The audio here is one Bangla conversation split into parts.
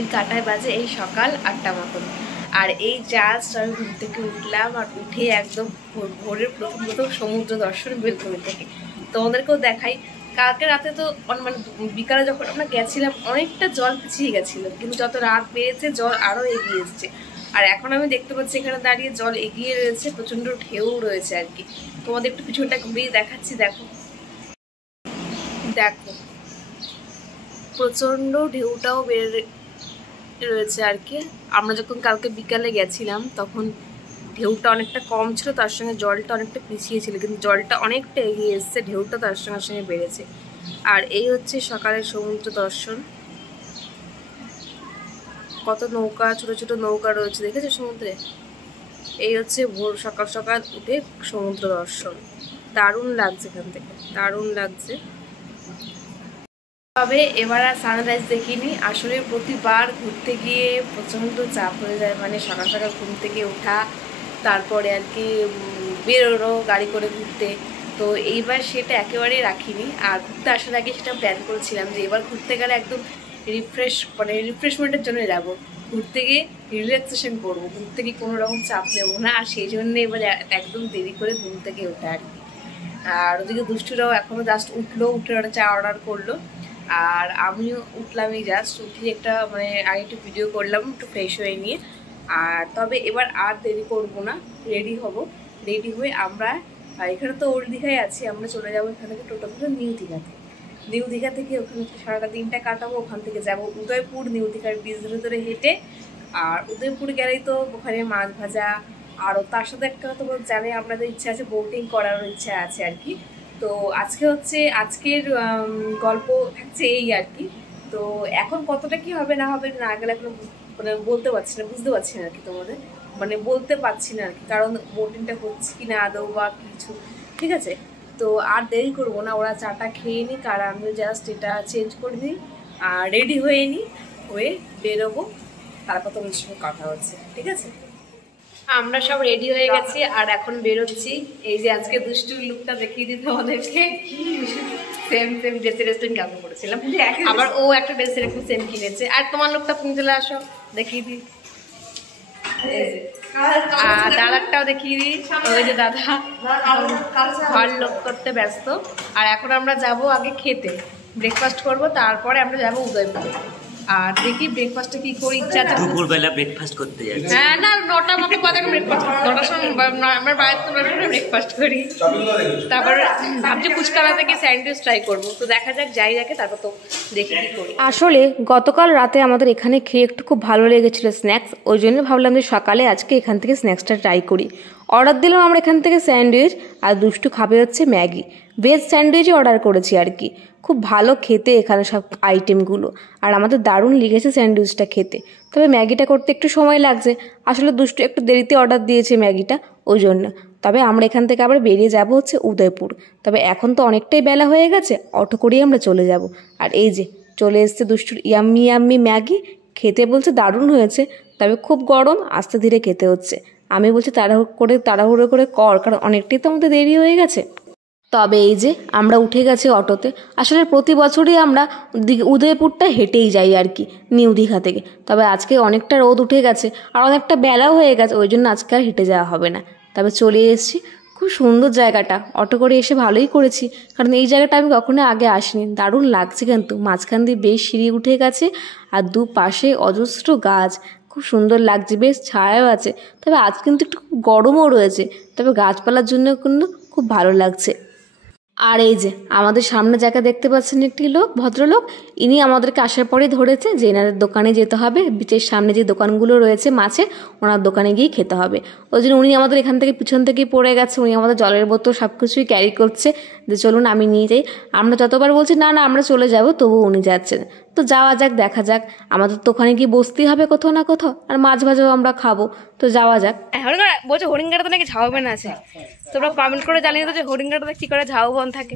ঘড়ির কাঁটায় বাজে এই সকাল 8টা মতন। আর এই জাস্ট আমি ঘুম থেকে উঠলাম, আর উঠে একদম ভোরের প্রথম সমুদ্র দর্শন বেলকনি থেকে তোমাদেরকেও দেখাই। কালকে রাতে তো মানে বিকালে যখন আমরা গেছিলাম অনেকটা জল পিছিয়ে গেছিলো, কিন্তু যত রাত বেড়েছে জল আরও এগিয়ে এসছে। আর এখন আমি দেখতে পাচ্ছি এখানে দাঁড়িয়ে জল এগিয়ে রয়েছে, প্রচণ্ড ঢেউ রয়েছে আর কি। তোমাদের একটু পিছনটা ঘুরিয়ে দেখাচ্ছি, দেখো দেখো প্রচণ্ড ঢেউটাও বেড়ে রয়েছে আর কি। আমরা যখন কালকে বিকালে গেছিলাম তখন ঢেউটা অনেকটা কম ছিল, তার সঙ্গে জলটা অনেকটা পিছিয়ে ছিল, কিন্তু জলটা অনেকটা এগিয়ে এসছে, ঢেউটা তার সঙ্গে সঙ্গে বেড়েছে। আর এই হচ্ছে সকালের সমুদ্র দর্শন। কত নৌকা, ছোট ছোট নৌকা রয়েছে, দেখেছো সমুদ্রে? এই হচ্ছে ভোর সকাল সকাল উঠে সমুদ্র দর্শন। দারুণ লাগছে, এখান থেকে দারুণ লাগছে। তবে এবার আর সানরাইজ দেখিনি। আসলে প্রতিবার ঘুরতে গিয়ে প্রচণ্ড চাপ হয়ে যায়, মানে সকাল সকাল ঘুম থেকে ওঠা, তারপরে আর কি বেরোনো গাড়ি করে ঘুরতে। তো এইবার সেটা একেবারেই রাখিনি। আর ঘুরতে আসার আগে সেটা প্ল্যান করেছিলাম যে এবার ঘুরতে গেলে একদম রিফ্রেশমেন্টের জন্য যাবো, ঘুরতে গিয়ে রিল্যাক্সেশন করবো, ঘুরতে গিয়ে কোনো রকম চাপ নেবো না। আর সেই জন্য এবার একদম দেরি করে ঘুম থেকে ওঠা আর কি। আর ওদিকে দুষ্টুরাও এখনও জাস্ট উঠলো, উঠে ওরা চা অর্ডার করলো। আর আমিও উঠলাম, এই জাস্ট উঠে একটা মানে আগে একটু ভিডিও করলাম একটু ফ্রেশ হয়ে নিয়ে। আর তবে এবার আর দেরি করব না, রেডি হব। রেডি হয়ে আমরা এখানে তো ওল্ড দীঘায় আছি, আমরা চলে যাবো এখান থেকে টোটো করে নিউ দীঘাতে। নিউ দীঘা থেকে ওখানে সারাটা দিনটা কাটাবো, ওখান থেকে যাব উদয়পুর, নিউ দীঘার বীজ ধরে ধরে হেঁটে। আর উদয়পুর গেলেই তো ওখানে মাছ ভাজা, আরও তার সাথে একটা তো জানে আপনাদের ইচ্ছা আছে, বোটিং করার ইচ্ছা আছে আর কি। তো আজকে হচ্ছে আজকের গল্প থাকছে এই আর কি। তো এখন কতটা কি হবে না হবে না গেলে এখন মানে বলতে পারছি না, বুঝতে পারছি না আর কি, তোমাদের মানে বলতে পারছি না আর কি, কারণ বোটিংটা হচ্ছে কি না আদৌ বা কিছু। ঠিক আছে, তো আর দেরি করবো না, ওরা চাটা খেয়ে নিক আর আমি জাস্ট এটা চেঞ্জ করে নিই আর রেডি হয়ে নিই, হয়ে বেরোবো। তারপর তোমাদের সঙ্গে কথা হচ্ছে, ঠিক আছে? আমরা সব রেডি হয়ে গেছি আর এখন বেরোচ্ছি। এই যে আজকে দুষ্টুর লুকটা দেখিয়ে দিতে আমাদেরকে, সেম সেম ড্রেসের রেস্টুরেন্ট কাপড় পরেছিলাম, আবার ও একটা ড্রেসের একটু সেম কিনেছে। আর তোমার লুকটা তুমি চলে আসো, দেখিয়ে দিই। আর দাদারটাও দেখিয়ে দিই, ওই যে দাদা ঘর লোক করতে ব্যস্ত। আর এখন আমরা যাব আগে খেতে, ব্রেকফাস্ট করব, তারপরে আমরা যাব উদয়পুরে। আর দেখি ব্রেকফাস্টে কি করি, ইচ্ছা আছে দুপুরবেলা ব্রেকফাস্ট করতে যাচ্ছি। হ্যাঁ না, 9টার মতো বাজে ব্রেকফাস্ট, 9টার সময় আমার বাড়িতে তোমরা ব্রেকফাস্ট করি। তারপর ভাবছি ফুচকালা থেকে স্যান্ডউইচ ট্রাই করবো। তো দেখা যাক, যাই দেখে তারপর তো দেখি কি করি। আসলে গতকাল রাতে আমাদের এখানে খেয়ে একটু খুব ভালো লেগেছিল স্ন্যাক্স, ওই জন্য ভাবলাম যে সকালে আজকে এখান থেকে স্ন্যাক্সটা ট্রাই করি। অর্ডার দিলাম আমরা এখান থেকে স্যান্ডউইচ, আর দুষ্টু খাবে হচ্ছে ম্যাগি। ভেজ স্যান্ডউইচই অর্ডার করেছি আর কি। খুব ভালো খেতে এখানে সব আইটেমগুলো, আর আমাদের দারুণ লেগেছে স্যান্ডউইচটা খেতে। তবে ম্যাগিটা করতে একটু সময় লাগছে, আসলে দুষ্টু একটু দেরিতে অর্ডার দিয়েছে ম্যাগিটা, ওই জন্য। তবে আমরা এখান থেকে আবার বেরিয়ে যাব হচ্ছে উদয়পুর। তবে এখন তো অনেকটাই বেলা হয়ে গেছে, অটো করেই আমরা চলে যাব। আর এই যে চলে এসছে দুষ্টুর ইয়াম্মি ইয়াম্মি ম্যাগি, খেতে বলছে দারুণ হয়েছে, তবে খুব গরম, আস্তে ধীরে খেতে হচ্ছে। আমি বলছি তাড়াহুড়ো করে কর, কারণ অনেকটাই তো আমাদের দেরি হয়ে গেছে। তবে এই যে আমরা উঠে গেছি অটোতে। আসলে প্রতি বছরই আমরা উদয়পুরটা হেঁটেই যাই আর কি, নিউ দীঘা থেকে। তবে আজকে অনেকটা রোদ উঠে গেছে আর অনেকটা বেলাও হয়ে গেছে, ওই জন্য আজকে আর হেঁটে যাওয়া হবে না। তবে চলে এসেছি, খুব সুন্দর জায়গাটা, অটো করে এসে ভালোই করেছি, কারণ এই জায়গাটা আমি কখনো আগে আসিনি। দারুণ লাগছে, কিন্তু মাঝখান দিয়ে বেশ সিঁড়ি উঠে গেছে, আর দুপাশে অজস্র গাছ, খুব সুন্দর লাগছে, বেশ ছায়াও আছে। তবে আজ কিন্তু একটু গরমও রয়েছে, তবে গাছপালার জন্য কিন্তু খুব ভালো লাগছে। আর এই যে আমাদের সামনে জায়গা দেখতে পাচ্ছেন, একটি ভদ্রলোক, ইনি আমাদেরকে আসার পরে ধরেছে যে এনাদের দোকানে যেতে হবে, বিচের সামনে যে দোকানগুলো রয়েছে মাছে, ওনার দোকানে গিয়ে খেতে হবে। ওই জন্য উনি আমাদের এখান থেকে পিছন থেকেই পড়ে গেছে, উনি আমাদের জলের বোতল সব কিছুই ক্যারি করছে, যে চলুন আমি নিয়ে যাই। আমরা যতবার বলছি না না আমরা চলে যাব, তবু উনি যাচ্ছেন। তো যাওয়া যাক, দেখা যাক, আমাদের তো ওখানে গিয়ে বসতেই হবে কোথাও না কোথাও, আর মাছ ভাজাও আমরা খাবো, তো যাওয়া যাক। বলছে হরিণঘাটাতে নাকি ঝাউবন আছে, তোমরা কমেন্ট করে জানিয়ে দাও যে হরিণঘাটাতে কি করে ঝাউবন থাকে।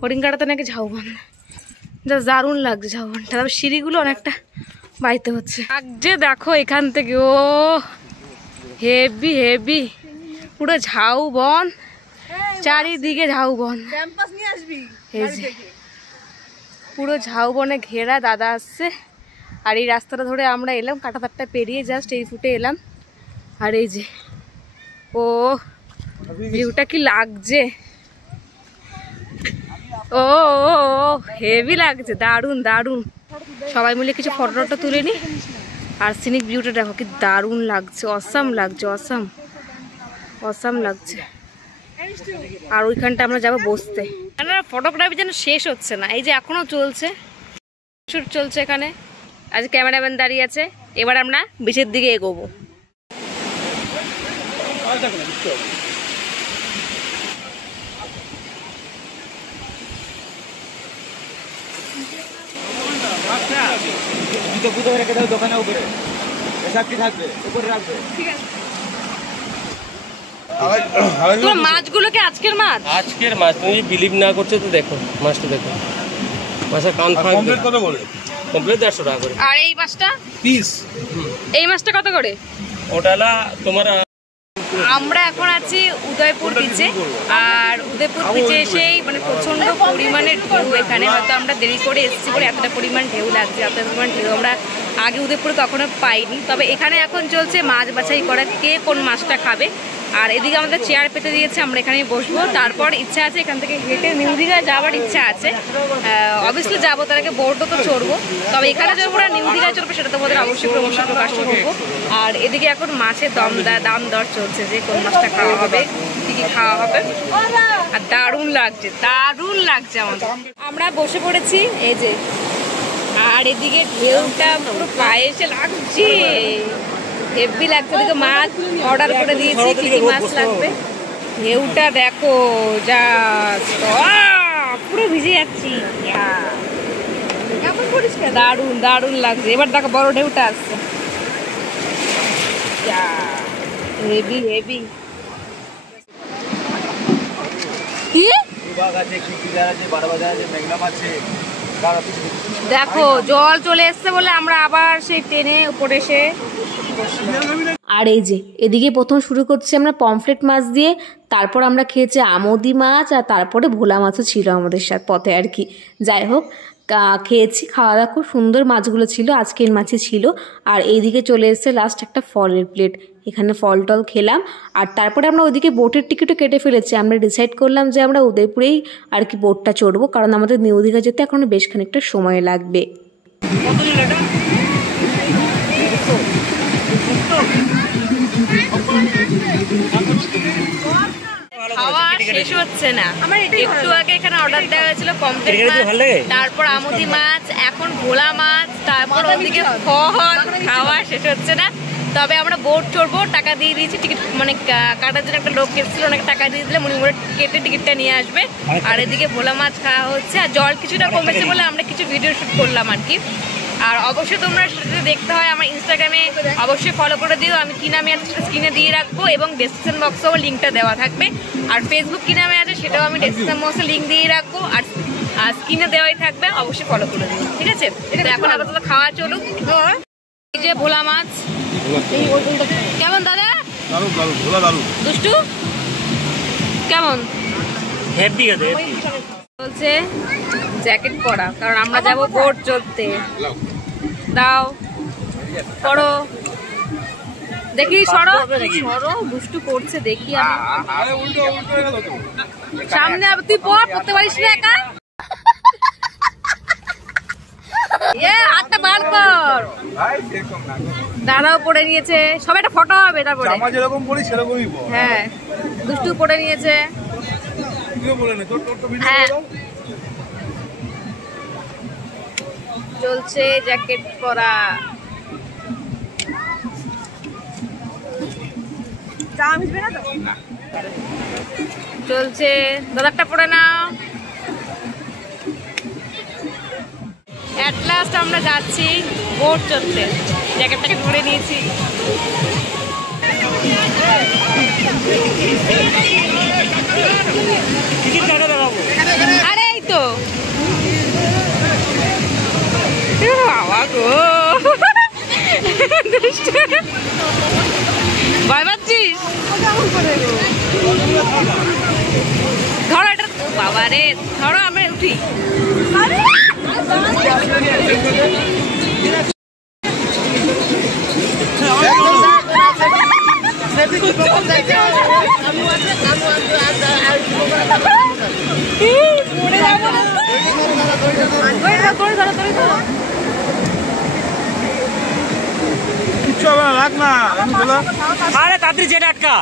হরিণঘাটাতে নাকি ঝাউবন, যা দারুণ লাগছে ঝাউবনটা। তারপর সিঁড়িগুলো অনেকটা বাইতে হচ্ছে। যে দেখো এখান থেকে, ও হেভি হেভি, পুরো ঝাউবন, চারিদিকে ঝাউবন, পুরো ঝাউবনে ঘেরা। দাদা আসছে আর এই রাস্তাটা ধরে আমরা এলাম, কাঁটাতারটা পেরিয়ে জাস্ট এই ফুটে এলাম। আর এই যে ও ভিউটা কি লাগছে, ও হেভি লাগছে, দারুণ দারুণ। সবাই মিলে কিছু ফটো টটো তুলে নি। আর সিনিক ভিউটা দেখো কি দারুণ লাগছে, অসাম লাগছে, অসাম অসাম লাগছে। আর ওইখানটা আমরা যাবো বসতে। ফটোগ্রাফি যেন শেষ হচ্ছে না, এই যে এখনো চলছে, শুট চলছে এখানে। আজ ক্যামেরাম্যান দাঁড়িয়ে আছে। এবার আমরা বিচের দিকে এগোবো। মাছগুলোকে আজকের মাছ, আজকের মাছ। তুমি বিলিভ না করছো তো দেখো মাছটা, দেখো মাছের কান কমপ্লিট কত করে? কমপ্লিট 150 টাকা করে। আর এই মাছটা পিস, এই মাছটা কত করে? ওটা তোমার। আমরা এখন আছি উদয়পুর বিচে। আর উদয়পুর বিচে এসেই মানে প্রচন্ড পরিমাণে ঢেউ এখানে। হয়তো আমরা দেরি করে এসেছি বলে এতটা পরিমাণ ঢেউ লাগছে, এত পরিমাণ ঢেউ আমরা আগে উদয়পুরে কখনো পাইনি। তবে এখানে এখন চলছে মাছ বাছাই করা, কে কোন মাছটা খাবে। আর এদিকে আমাদের চেয়ার পেতে দিয়েছে, আমরা এখানেই বসবো। তারপর ইচ্ছা আছে এখান থেকে হেঁটে নিউ দীঘা যাওয়ার ইচ্ছা আছে। অবভিয়াসলি যাবো, তার আগে বোটও তো চড়বো। তবে এখানে যখন আমরা নিউ দীঘায় চড়বো সেটা তো আমাদের অবশ্যই প্রমোশন প্রকাশ করবো। আর এদিকে এখন মাছের দাম দর চলছে, যে কোন মাছটা খাওয়া হবে, কী কী খাওয়া হবে। আর দারুণ লাগছে, দারুণ লাগছে আমাদের। আমরা বসে পড়েছি এই যে। আর এদিকে ঢেউটা পুরো পায়ে এসে লাগছে, হেভি লাগছে। ওদিকে মাছ অর্ডার করে দিয়েছি, কি কি মাছ লাগবে। ঢেউটা দেখো, যা পুরো ভিজে যাচ্ছি, কেমন পরিষ্কার, দারুণ দারুণ লাগছে। এবার দেখো বড় ঢেউটা আসছে, হেভি হেভি। দেখো জল চলে এসছে বলে আমরা আবার সেই ট্রেনে উপরে এসে। আর এই যে এদিকে প্রথম শুরু করছি আমরা পমফ্রেট মাছ দিয়ে, তারপর আমরা খেয়েছি আমোদি মাছ, আর তারপরে ভোলা মাছও ছিল আমাদের সাথে পথে আর কি। যাই হোক খেয়েছি, খাওয়া দাওয়া খুব সুন্দর, মাছগুলো ছিল আজকের মাছই ছিল। আর এইদিকে চলে এসেছে লাস্ট একটা ফলের প্লেট, এখানে ফল টল খেলাম। আর তারপরে আমরা ওইদিকে বোটের টিকিটও কেটে ফেলেছি। আমরা ডিসাইড করলাম যে আমরা উদয়পুরেই আর কি বোটটা চড়বো, কারণ আমাদের নিউ দীঘা যেতে এখনও বেশ খানিকটা সময় লাগবে। খাওয়া শেষ হচ্ছে না। একটু আগে এখানে অর্ডার দেওয়া হয়েছিল পমফ্রেট মাছ, তারপর আমুদি মাছ, এখন ভোলা মাছ, তারপর ওদিকে ফল। খাওয়া শেষ হচ্ছে না। তবে আমরা বোট চড়বো, টাকা দিয়ে দিয়েছি। টিকিট মানে কাটার জন্য একটা লোক এসেছিল, অনেক টাকা দিয়ে দিলে মুড়ি মুড়ে কেটে টিকিটটা নিয়ে আসবে। আর এদিকে ভোলা মাছ খাওয়া হচ্ছে। আর জল কিছুটা কমেছে বলে আমরা কিছু ভিডিও শ্যুট করলাম আর কি। আর অবশ্যই তোমরা সেটা দেখতে হয় আমার ইনস্টাগ্রামে, অবশ্যই ফলো করে দিও। আমি কি নামে আছে স্ক্রিনে দিয়ে রাখবো, এবং ডেসক্রিপশন বক্সেও লিঙ্কটা দেওয়া থাকবে। আর ফেসবুক কি নামে আছে সেটাও আমি ডেসক্রিপশন বক্সে লিঙ্ক দিয়ে রাখবো, আর স্ক্রিনে দেওয়াই থাকবে, অবশ্যই ফলো করে দিও, ঠিক আছে? এখন আপাতত খাওয়া চলুক। এই যে ভোলা মাছ কেমন দাদা? দুষ্টু কেমন? বলছে জ্যাকেট পরা, কারণ আমরা যাবো বোট চড়তে। দাও পড়ো, দেখি সরো সরো, দুষ্টু করছে দেখি। আমি সামনে তুই পড়তে পারিস না একা, হাতটা বার কর। দাদাও পড়ে নিয়েছে, সবাই একটা ফটো হবে তারপরে। হ্যাঁ দুষ্টু পড়ে নিয়েছে। হ্যাঁ চলছে জ্যাকেট পরা। চলছে, দাদারটা পরে নাও। অ্যাট লাস্ট আমরা যাচ্ছি বোট চড়তে, জ্যাকেটটাকে পরে নিয়েছি। আরে এই তো বাবা গো, ভয় পাচ্ছিস? ধরো এটা, বাবা রে ধরো, আমরা উঠি। আরে তাড়াতাড়ি যেটা আটকা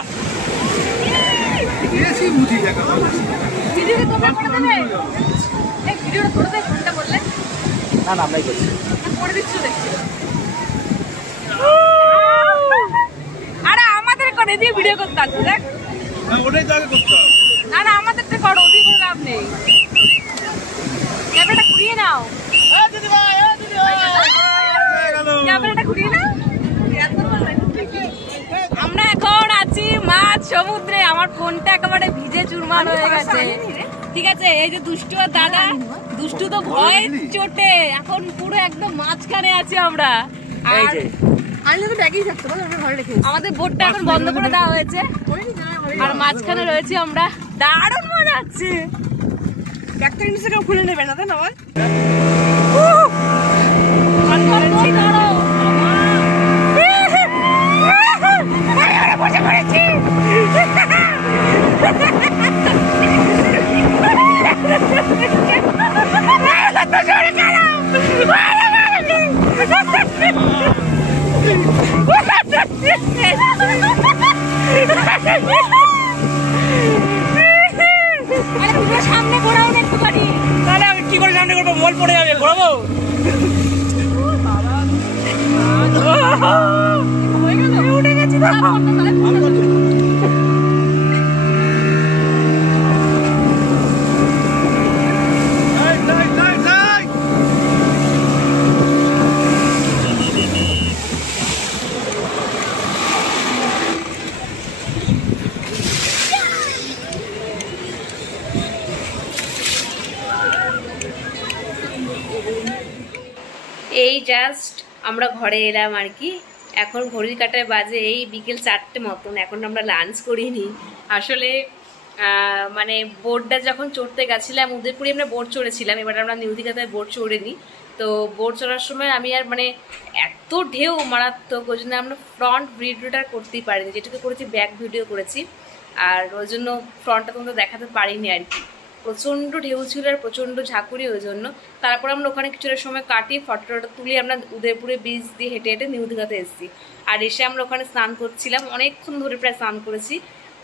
না না আমরাই করছি। আরে আমাদের করে দিয়ে ভিডিও করতে আসবে দেখ ওটাই জায়গা করতে হবে। না না আমাদেরটা করো ওদিকে কোনো লাভ নেই ক্যামেরাটা ঘুরিয়ে নাও ক্যামেরাটা ঘুরিয়ে নাও আমরা এখন আছি মাছ সমুদ্রে আমার ফোনটা একেবারে ভিজে চুরমার হয়ে গেছে ঠিক আছে এই যে দুষ্টু আর দাদা দুষ্টু তো ভয়ে চোটে এখন পুরো একদম মাঝখানে আছি আমরা আর আমাদের বোটটা এখন বন্ধ করে দেওয়া হয়েছে আর মাঝখানে রয়েছে আমরা দারুণ মজা হচ্ছে একটা জিনিসকে খুলে নেবে না তাই না ভাই বসে পড়েছি সামনে ঘোরাও না একটুখানি তাহলে আমি কি করে সামনে করবো মল পড়ে যাবে ঘোরাবো উঠে গেছি এই জাস্ট আমরা ঘরে এলাম আর কি এখন ঘড়ির কাঁটায় বাজে এই বিকেল 4টে মতন এখন আমরা লাঞ্চ করিনি আসলে মানে বোটটা যখন চড়তে গেছিলাম উদয়পুরে আমরা বোট চড়েছিলাম এবার আমরা নিউ দীঘাতে বোট চড়িনি তো বোট চড়ার সময় আমি আর মানে এত ঢেউ মারাত্মক ওই জন্য আমরা ফ্রন্ট ভিডিওটা করতেই পারিনি যেটুকু করেছি ব্যাক ভিডিও করেছি আর ওই জন্য ফ্রন্টটা তোমরা দেখাতে পারিনি আর কি প্রচণ্ড ঢেউ ছিল আর প্রচণ্ড ঝাঁকুরি ওই জন্য তারপর আমরা ওখানে কিছুটা সময় কাটিয়ে ফটোটা তুলে আমরা উদয়পুরে বিচ দিয়ে হেঁটে হেঁটে নিউ দীঘাতে এসেছি আর এসে আমরা ওখানে স্নান করছিলাম অনেকক্ষণ ধরে প্রায় স্নান করেছি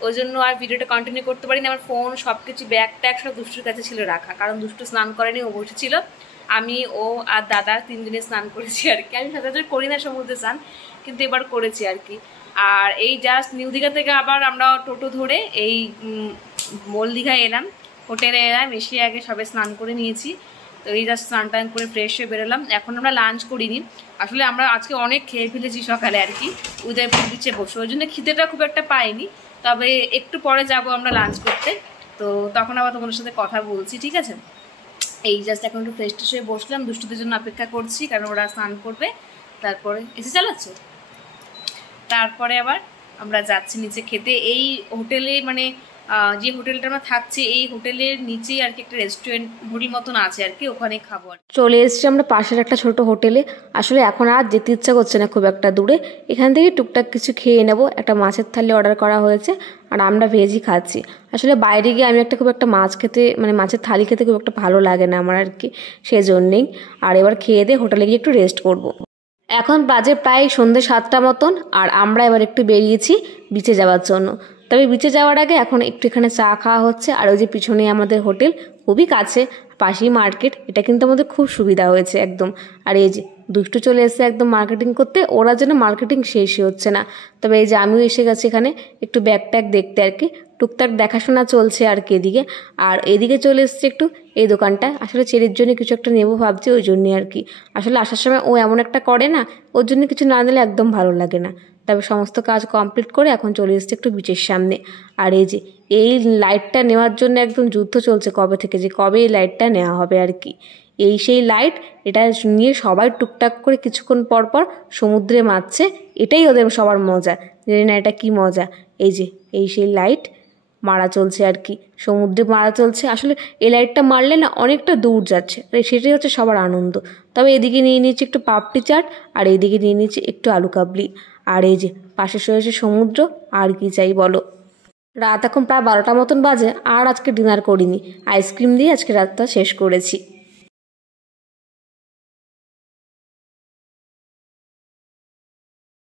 ওই জন্য আর ভিডিওটা কন্টিনিউ করতে পারিনি আমার ফোন সব কিছু ব্যাগ ট্যাগ সব দুষ্টুর কাছে ছিল রাখা কারণ দুষ্টু স্নান করেনি ও বসেছিল আমি ও আর দাদা 3 দিনে স্নান করেছি আর কি আমি সচরাচর করি না সমুদ্রে স্নান কিন্তু এবার করেছি আর কি আর এই জাস্ট নিউ দীঘা থেকে আবার আমরা টোটো ধরে এই মল দীঘায় এলাম হোটেলে এলাম এসে আগে সবে স্নান করে নিয়েছি তো এই জাস্ট স্নান টান করে ফ্রেশ হয়ে বেরোলাম এখন আমরা লাঞ্চ করিনি আসলে আমরা আজকে অনেক খেয়ে ফেলেছি সকালে আর কি উদয়পুর বিচে বসে ওই জন্য খিদেটা খুব একটা পাইনি তবে একটু পরে যাব আমরা লাঞ্চ করতে তো তখন আবার তোমাদের সাথে কথা বলছি ঠিক আছে এই জাস্ট এখন একটু ফ্রেশ হয়ে বসলাম দুষ্টুদের জন্য অপেক্ষা করছি কারণ ওরা স্নান করবে তারপরে এসে চালাচ্ছ তারপরে আবার আমরা যাচ্ছি নিচে খেতে এই হোটেলে মানে যে হোটেলটা আমরা থাকছি এই হোটেলের নিচেই আর কি একটা রেস্টুরেন্ট হোটেল মতন আছে আর কি ওখানে খাবো চলে এসেছি আমরা পাশের একটা ছোট হোটেলে আসলে এখন আর যেতে ইচ্ছা করছে না খুব একটা দূরে এখান থেকে টুকটাক কিছু খেয়ে নেব একটা মাছের থালি অর্ডার করা হয়েছে আর আমরা ভেজই খাচ্ছি আসলে বাইরে গিয়ে আমি খুব একটা মাছ খেতে মানে মাছের থালি খেতে খুব একটা ভালো লাগে না আমার আর কি সেই জন্যেই আর এবার খেয়ে দিয়ে হোটেলে গিয়ে একটু রেস্ট করব। এখন বাজে প্রায় সন্ধ্যে 7টা মতন আর আমরা এবার একটু বেরিয়েছি বিচে যাওয়ার জন্য তবে বিচে যাওয়ার আগে এখন একটু এখানে চা খাওয়া হচ্ছে আর ওই যে পিছনে আমাদের হোটেল খুবই কাছে পাশেই মার্কেট এটা কিন্তু আমাদের খুব সুবিধা হয়েছে একদম আর এই যে দুষ্টু চলে এসেছে একদম মার্কেটিং করতে ওরা যেন মার্কেটিং শেষই হচ্ছে না তবে এই যে আমিও এসে গেছি এখানে একটু ব্যাগ ট্যাগ দেখতে আর কি টুকটাক দেখাশোনা চলছে আর কি এদিকে আর এদিকে চলে এসছে একটু এই দোকানটা আসলে চেরির জন্য কিছু একটা নেবো ভাবছি ওই জন্যই আর কি আসলে আসার সময় ও এমন একটা করে না ওর জন্য কিছু না নিলে একদম ভালো লাগে না তবে সমস্ত কাজ কমপ্লিট করে এখন চলে এসছে একটু বিচের সামনে আর এই যে এই লাইটটা নেওয়ার জন্য একদম যুদ্ধ চলছে কবে থেকে যে কবে এই লাইটটা নেওয়া হবে আর কি এই সেই লাইট এটা নিয়ে সবাই টুকটাক করে কিছুক্ষণ পর পর সমুদ্রে মারছে এটাই ওদের সবার মজা জানি না এটা কি মজা এই যে এই সেই লাইট মারা চলছে আর কি, সমুদ্রে মারা চলছে। আসলে এই লাইটটা মারলে না অনেকটা দূর যাচ্ছে, সেটাই হচ্ছে সবার আনন্দ। তবে এদিকে নিয়ে নিচ্ছি একটু পাপড়ি চাট, আর এইদিকে নিয়ে নিচ্ছি একটু আলু কাবলি, আর এই যে পাশে রয়েছে সমুদ্র। আর কি চাই বলো। রাত এখন প্রায় 12টা মতন বাজে, আর আজকে ডিনার করিনি, আইসক্রিম দিয়ে আজকে রাতটা শেষ করেছি।